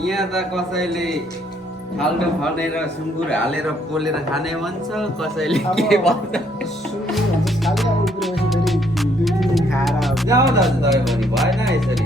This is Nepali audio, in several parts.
यहाँ त कसैले फाल्टो खनेर सुँगुर हालेर पोलेर खाने भन्छ कसैले के भन्छ जाऊ दाजु तपाईँ पनि भएन यसरी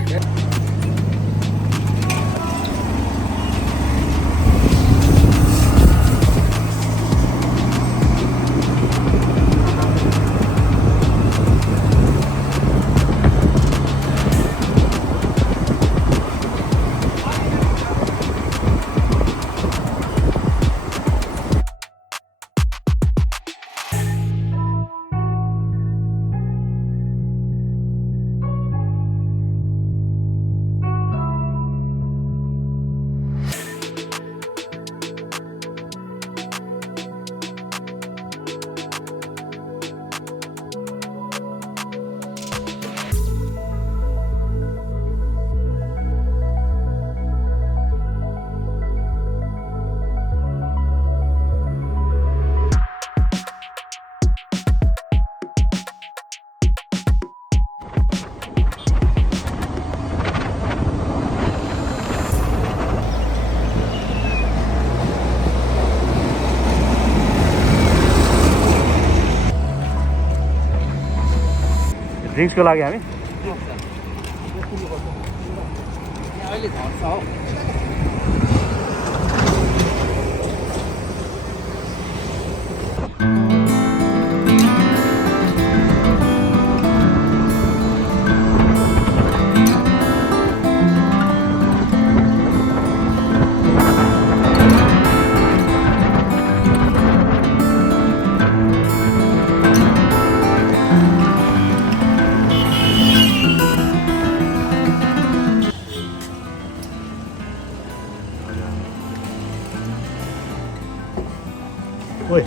ड्रिङ्क्सको लागि हामी अहिले झर्छ हौ ओइ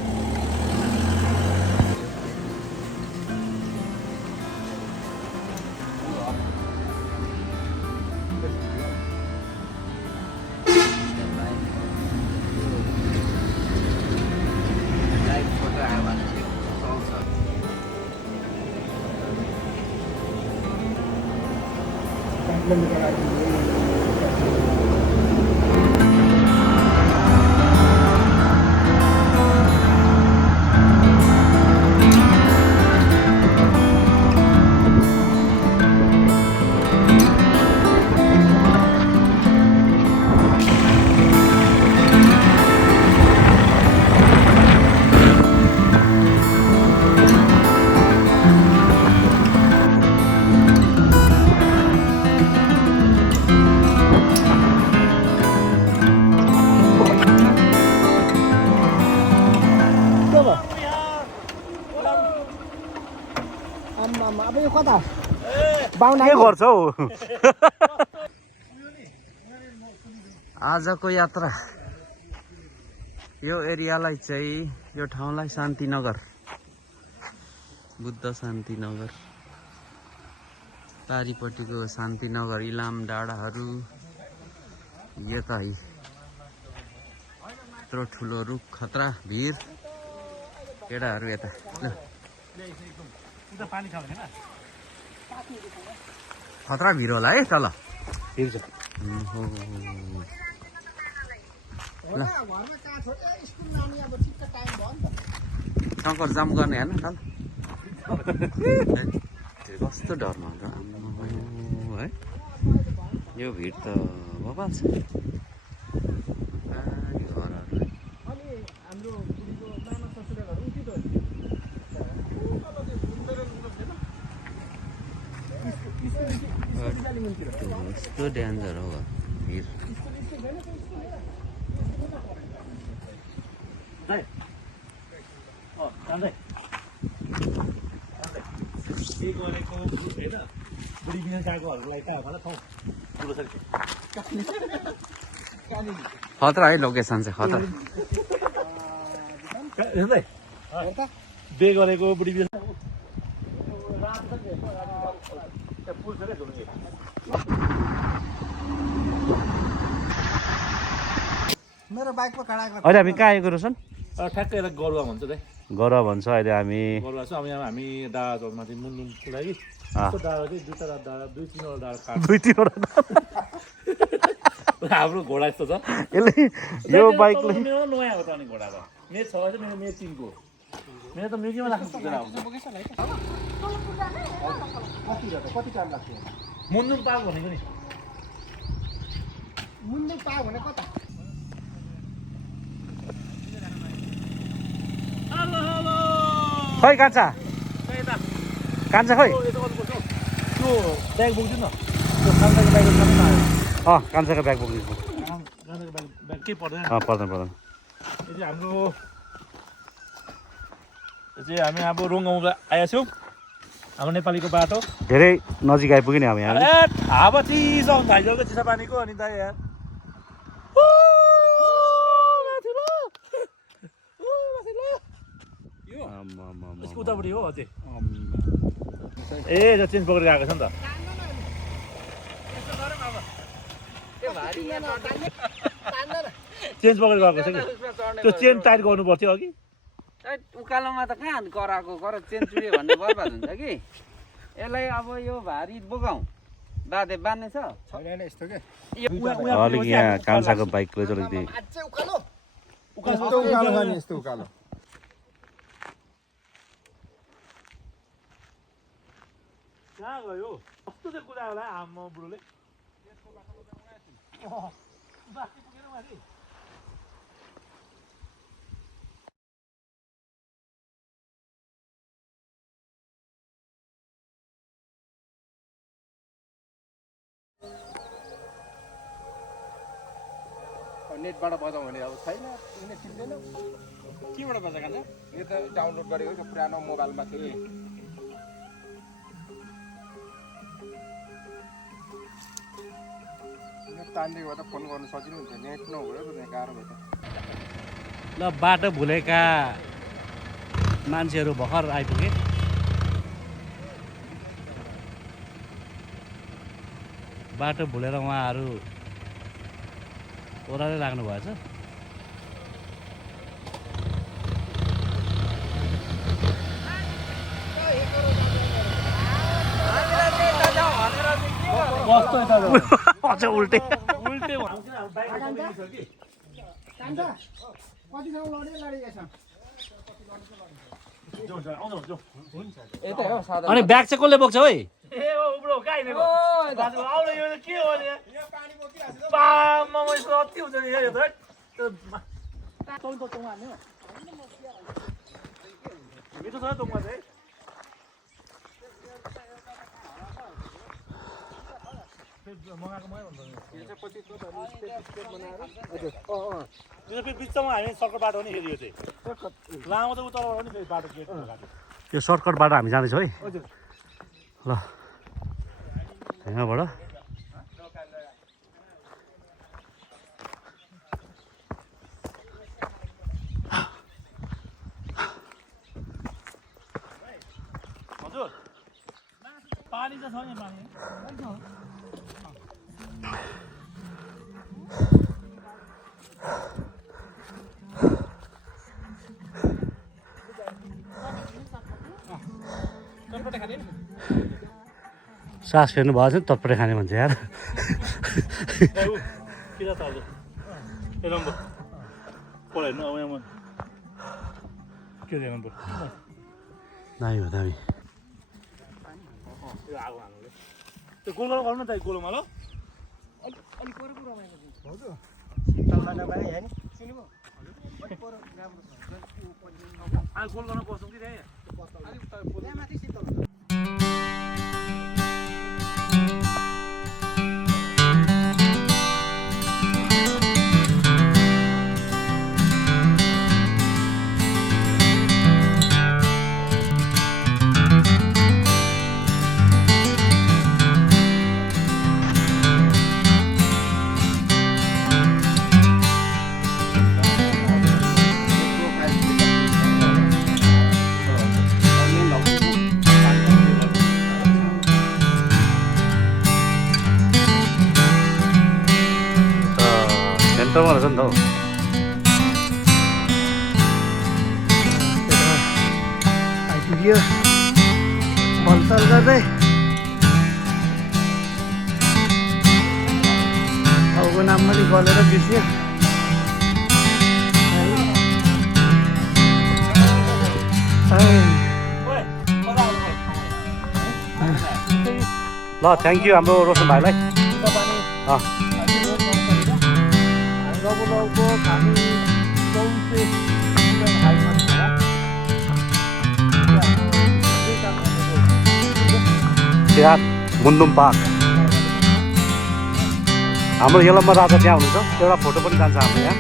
अब यो कता के गर्छ हौ आजको यात्रा यो एरियालाई चाहिँ यो ठाउँलाई शान्तिनगर बुद्ध शान्तिनगर पारिपट्टिको शान्तिनगर इलाम डाँडाहरू यता यत्रो ठुलो रुख खतरा भिर केटाहरू यता खतरा भिर होला है तल ल शङ्कर जाम गर्ने हेर्न तल कस्तो डरमा हुन्छ है यो भिड त बबाल छ यस्तो डेन्जर हो भिड खतरा है लोकेसन चाहिँ खतरा बे गरेको बुढी मेरो बाइकमा खडा अहिले हामी कहाँ आएको रहेछन् ठ्याक्कै यता गरुवा भन्छ दाइ गरुवा भन्छ अहिले हामी गरुवा छ अब यहाँ हामी दाजमाथि मुन्नुको लागि दुई तिनवटा हाम्रो घोडा यस्तो छ यसले यो बाइकले मेरो नयाँ हो त अनि घोडा त मेरो 6 चाहिँ मेरो 3 को मेरो त म्युजियममा राख्नु पुग्दैन कति टाइम लाग्छ मुन्नुम पार्क भनेको नि मुन्ने पायो भने कता हेलो हेलो खै कान्छा कान्छा खै त्यो ब्याग बोक्छु न त्यो कान्छाको ब्याग खानु आयो कान्छाको ब्याग बोकिदिनु कान्छाको ब्याग के पर्दैन पर्दैन पर्दैन यो चाहिँ हाम्रो यो चाहिँ हामी अब रोङगाउँमा आएका छौँ हाम्रो नेपालीको बाटो धेरै नजिक आइपुग्यो नि हामी यहाँ हावा चिसो आउँछ हाइजलको चिसो पानीको अनि त यार यसको उतापट्टि हो अझै ए जो चेन्ज पक्रेर आएको छ नि त चेन्ज पक्रेर गएको छ कि त्यो चेन टाइट गर्नु पर्थ्यो अघि उकालोमा त कहाँ कराएको चेन चुड्यो भन्ने बर्बाद हुन्छ कि यसलाई अब यो भारी बोकाउँ बाँधे बाँध्ने छ छैन यस्तो के अलिक यहाँ कान्छाको बाइकले चाहिँ अलिकति अझै उकालो उकालो छ नि यस्तो उकालो कहाँ गयो कस्तो चाहिँ कुरा होला आमा बुढोले नेटबाट बजाउँ भने अब छैन नेट टिप्दैन केबाट बजा खान्छ यो त डाउनलोड गरेको त्यो पुरानो मोबाइलमा थियो नेट तानिदिएको भए त फोन गर्नु सजिलो हुन्छ नेट नभयो भने गाह्रो भयो ल बाटो भुलेका मान्छेहरू भर्खर आइपुगे बाटो भुलेर उहाँहरू ओह्रालै लाग्नु भएछ अझ उल्टे उल्टे कान्छा कतिसम्म लड्यो लडेको छ अनि ब्याग चाहिँ कसले बोक्छ है ए ओ उब्रो कहाँ हिँडेको दाजु आउनु यो के हो नि पामा मैले अति हुन्छ नि यो त मिठो छ तँमा चाहिँ मगाएको मै भन्दा यो चाहिँ पछि त्यो बनाएर हजुर यो फेरि बिचमा हामी सर्कट बाटो नि फेरि यो चाहिँ लामो त उताबाट पनि फेरि बाटो के यो सर्टकट बाटो हामी जाँदैछौँ है ल यहाँबाट हजुर पानी त छ नि पानी सास फेर्नु भएको छ नि तत्परे खाने भन्छ यार किन त हजुर ए नम्बर पढाइ हेर्नु अब यहाँ के थियो नम्बर दामी हो दामी यो आगो हाल्नुले त्यो गोल गोल गर्नु न त गोलोमा ल गोल गर्न बस्छौँ कि त्यहाँ सेन्टरमा रहेछ नि त हौ आइपुग्यो मलसल गर्दै बाबुको नाममा नि गलेर बिर्सियो ल थ्याङ्क यू हाम्रो रोशन भाइलाई मुन्दुम पार्क हाम्रो यलम्मा राजा त्यहाँ हुनुहुन्छ एउटा फोटो पनि जान्छ हाम्रो यहाँ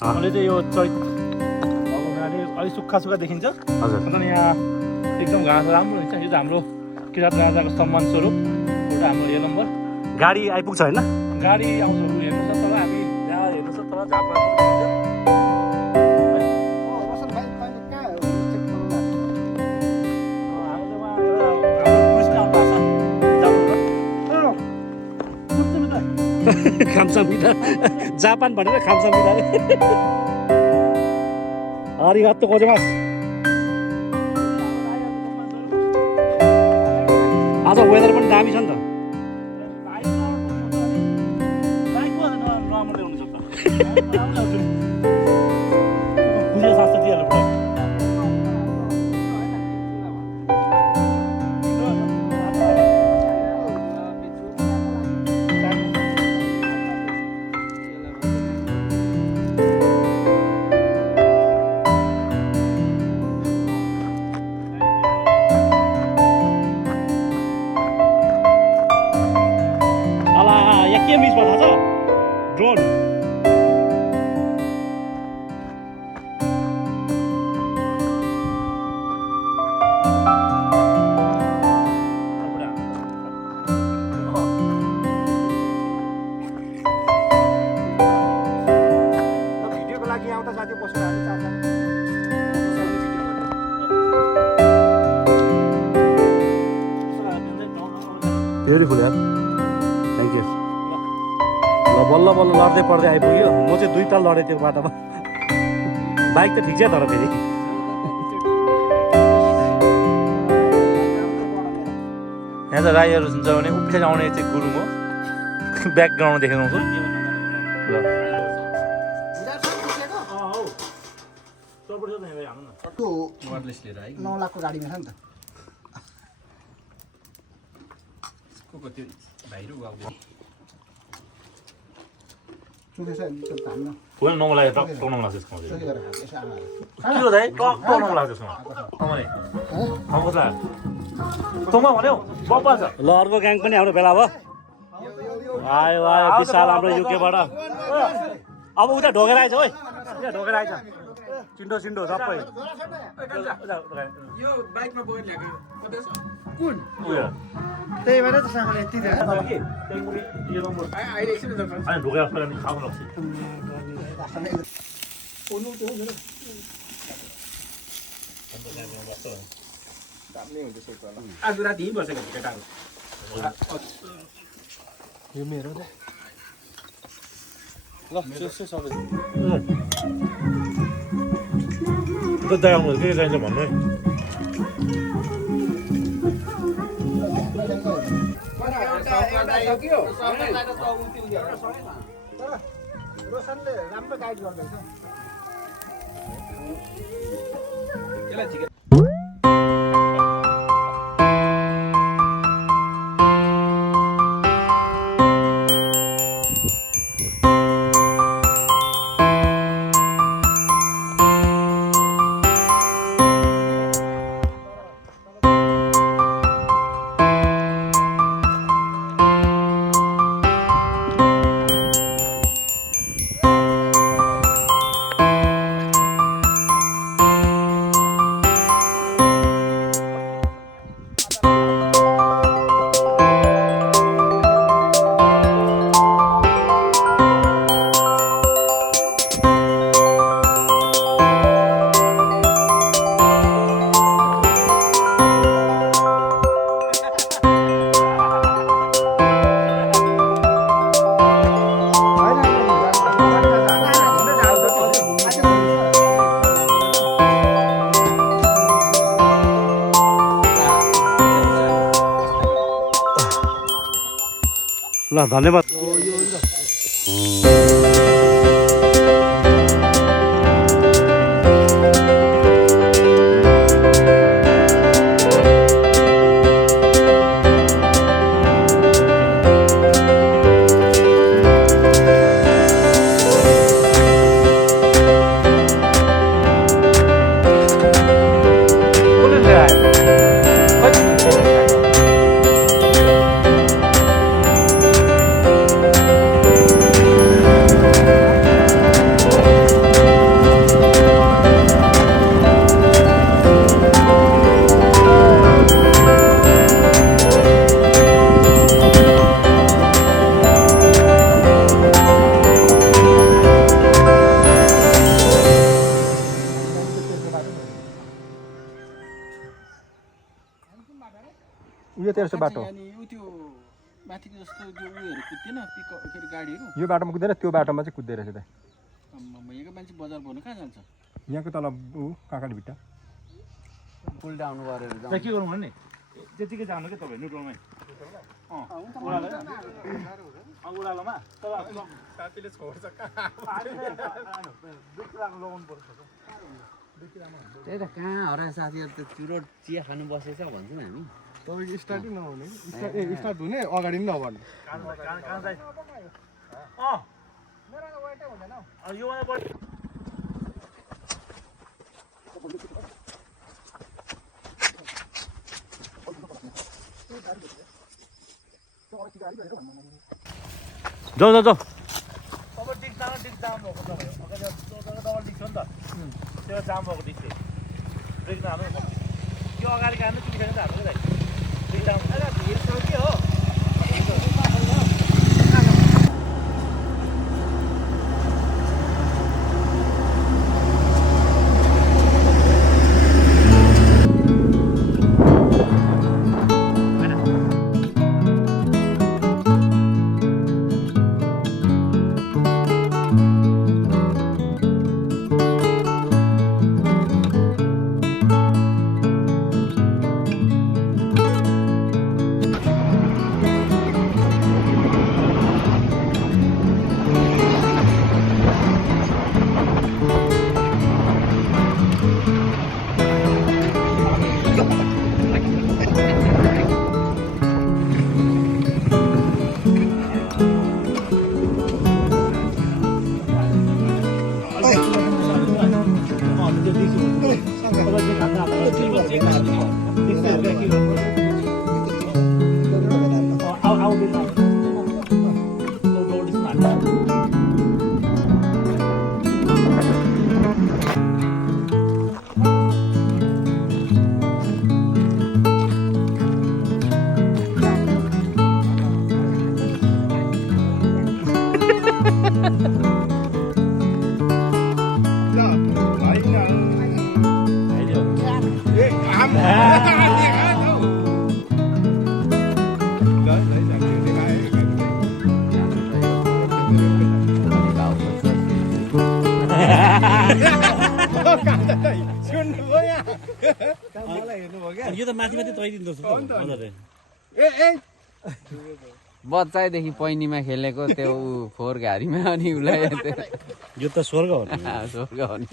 हामीले चाहिँ यो चैत अलिक सुक्खा सुक्खा देखिन्छ हजुर अन्त यहाँ एकदम घाँस राम्रो हुन्छ यो चाहिँ हाम्रो किराँत राजाको सम्मान स्वरूप एउटा हाम्रो यलम्बर गाडी आइपुग्छ होइन गाडी आउँछ हेर्नुहोस् न तल हामी जहाँ हेर्नुहोस् न तल झापा खाम्सामिदा जापान भनेर खाम्सामिदा आरिगातो गोजाइमास आज वेदर पनि दामी छ नि त के मिस भयो थाहा छ ड्रोन भिडियोको लागि आउँदा साथी बस्नु हामी चारजना ब्युटिफुल यार थ्याङ्क यू ल बल्ल बल्ल लड्दै पर्दै आइपुग्यो म चाहिँ 2 ताल लडेँ त्यो बाटोमा बाइक त ठिक छ तर फेरि यहाँ त राईहरू हुन्छ भने उफ्रेर आउने चाहिँ गुरुङ हो ब्याकग्राउन्ड देखाउँछु ल लिएर 9 लाखको गाडीमा छ नि त को त्यो भाइरु गाउँको चुकेछ नि त धान्न होइन नौ लाग्यो टक टक नौ लाग्छ यसको त्यसै गरेर खाएको यसो आमाले के हो दाइ टक टक नौ लाग्छ यसमा अमरे आउँछ तँमा भन्यौ बप्पा छ ल अर्को ग्याङ पनि हाम्रो भेला भयो आयो आयो विशाल हाम्रो युकेबाट अब उता ढोगेर आइज ओइ उता ढोगेर आइज चिन्डो चिन्डो सबै यो बाइकमा बोकेर ल्याएको कुन त्यही भएर त सामाले यति धेरै अहिले एकछिन जस्तो अनि ढोगेर पनि खाउँ लाग्छ दामी हुन्छ सोच्दा ल आज राति यहीँ बसेको केटाहरू यो मेरो त ल चेस सबै त दाइमा के चाहिन्छ भन्नु रोशनले राम्रो गाइड गर्दैछ यसलाई ठिकै ल धन्यवाद उयो तेर्सो बाटो त्यो माथिको जस्तो त्यो उयोहरू कुद्दैन पिकअप के अरे गाडीहरू यो बाटोमा कुद्दैन त्यो बाटोमा चाहिँ कुद्दै रहेछ त यहाँको मान्छे बजार भन्नु कहाँ जान्छ यहाँको तल काँक्राभिट्टा पुल डाउन गरेर के गर्नु भने नि त्यतिकै जानु क्या तपाईँ न्युट्रलमै उडालोमा साथीले छोड्छ त्यही त कहाँ हरायो साथीहरू त चुरोट चिया खानु बसेछ भन्छौँ हामी तपाईँको स्टार्टै नहुने स्टार्ट हुने अगाडि पनि नभर्नु जाऊ जाऊ जाऊ तपाईँ डिक जाम भएको तपाईँ डबल डिक छ नि त त्यो जाम भएको डिक चाहिँ ब्रेक नहाल्नु यो अगाडि हाल्नु पिछाडि त हाल्नु डिक जाम भिड छ के हो यो त माथि माथि तैदिँदो छ मजाले बच्चादेखि पैनीमा खेलेको त्यो फोहोर घारीमा अनि उसलाई यो त स्वर्ग हो स्वर्ग हो नि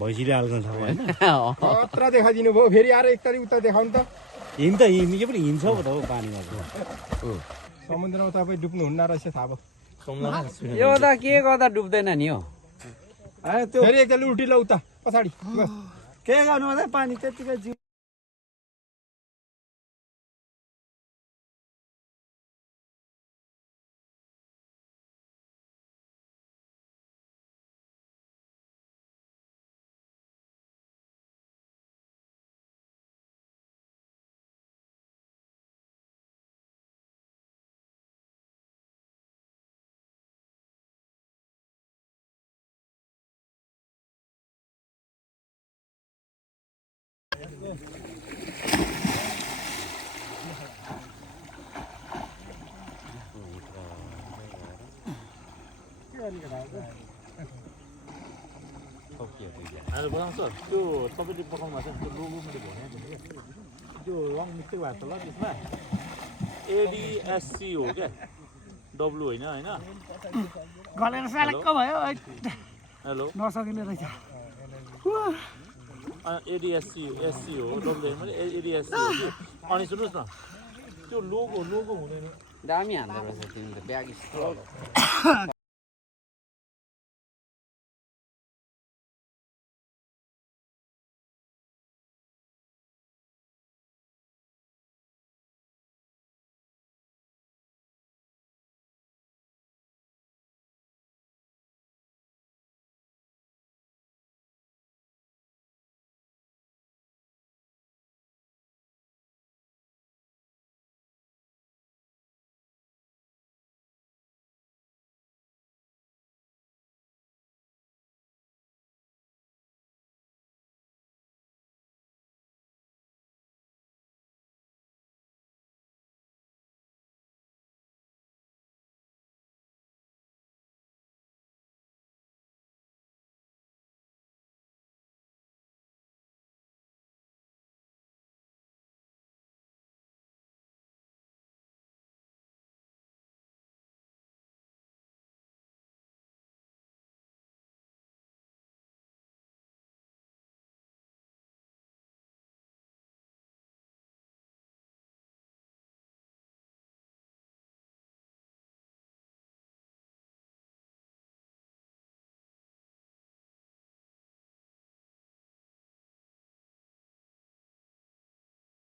भैँसीले हाल्नु छ होइन खतरा देखाइदिनु भयो फेरि आएर एक तारिक उता देखाउनु त हिँड त निकै पनि हिँड्छ पो त हौ पानीमा समुद्रमा तपाईँ डुब्नुहुन्न रहेछ थाहा भयो यो त के गर्दा डुब्दैन नि हो फेरि एकतालि उल्टी ल उता पछाडि के गर्नु भन्दा पानी त्यतिकै जिउ आज बनाउँछ त्यो तपाईँले पकाउनु भएको छ त्यो लोगो मैले भने त्यो रङ मिस्टेक भएको छ ल त्यसमा एडिएससी हो क्या डब्लु होइन होइन गलेर सालक्क भयो हेलो नसकिने रहेछ एडिएससी एससी हो डब्लु मैले एडिएससी हो कि अनि सुन्नुहोस् न त्यो लोगो हुँदैन दामी हान्दो रहेछ तिमी त ब्याग स्ट्रल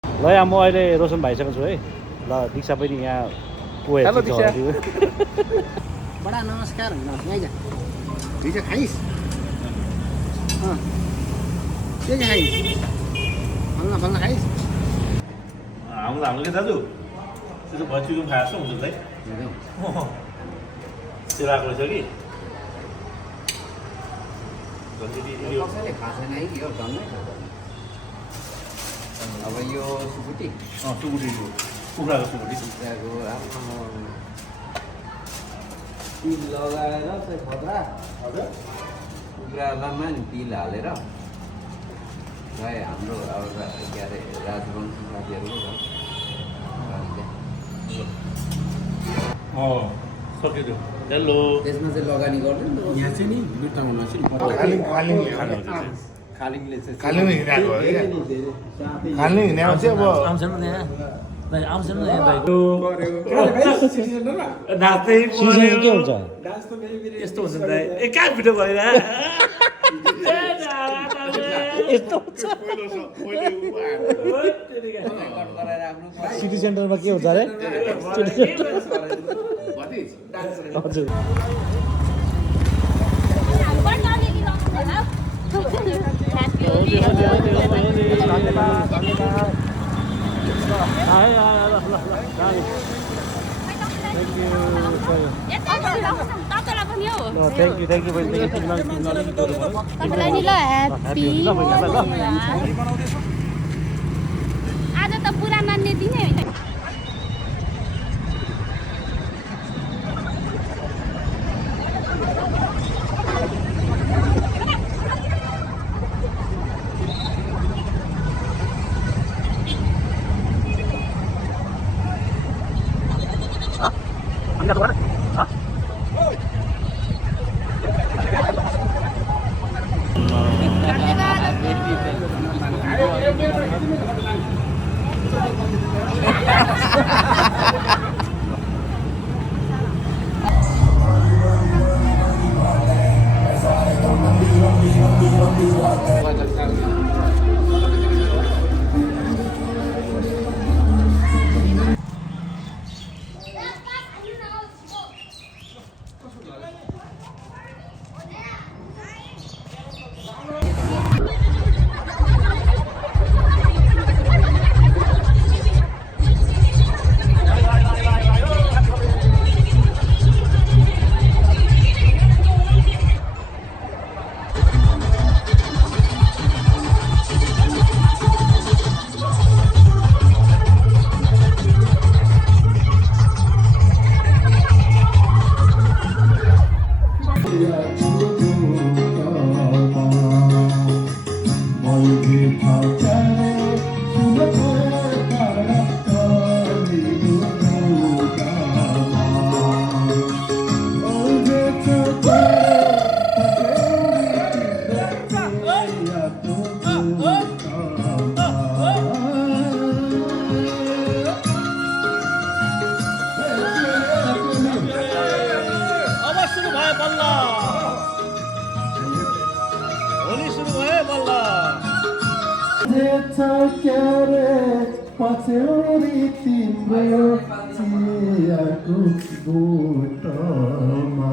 ल यहाँ म अहिले रोशन भाइसँग छु है ल दीक्षा पनि यहाँ हेलो दीक्षा। बडा नमस्कार यहीँ जा भिजा खाइस् के खाइस् भन्न खाइस् हाम्रो के दाजु त्यो भयो चिकन खाएको जस्तो हुन्छ है त्यो आएको रहेछ कि कसैले खाएको छैन है कि यो झन्नै अब यो सुकुटी सुकुटी कुखुराको सुकुटी कुखुराको आफ्नो तिल लगाएर चाहिँ खतरा कुखुरालाई नि तिल हालेर खै हाम्रो अब के अरे राजवंशी साथीहरूको सक्यो हेलो त्यसमा चाहिँ लगानी गर्दैन यहाँ चाहिँ नि बिटाउन चाहिँ खालिङले चाहिँ खाली हिँडेको हो क्या खाली हिँडेको चाहिँ अब आउँछ न त्यहाँ आउँछ न यहाँ नाच्दै के हुन्छ यस्तो हुन्छ नि त कहाँ भिडियो गरेर यस्तो हुन्छ सिटी सेन्टरमा के हुन्छ अरे हजुर थ्याङ्क यू तपाईँलाई नि ल ह्याप्पी आज त पुरा मान्ने दिनै होइन पछ्यौरी तिम्रो चियाको बोटमा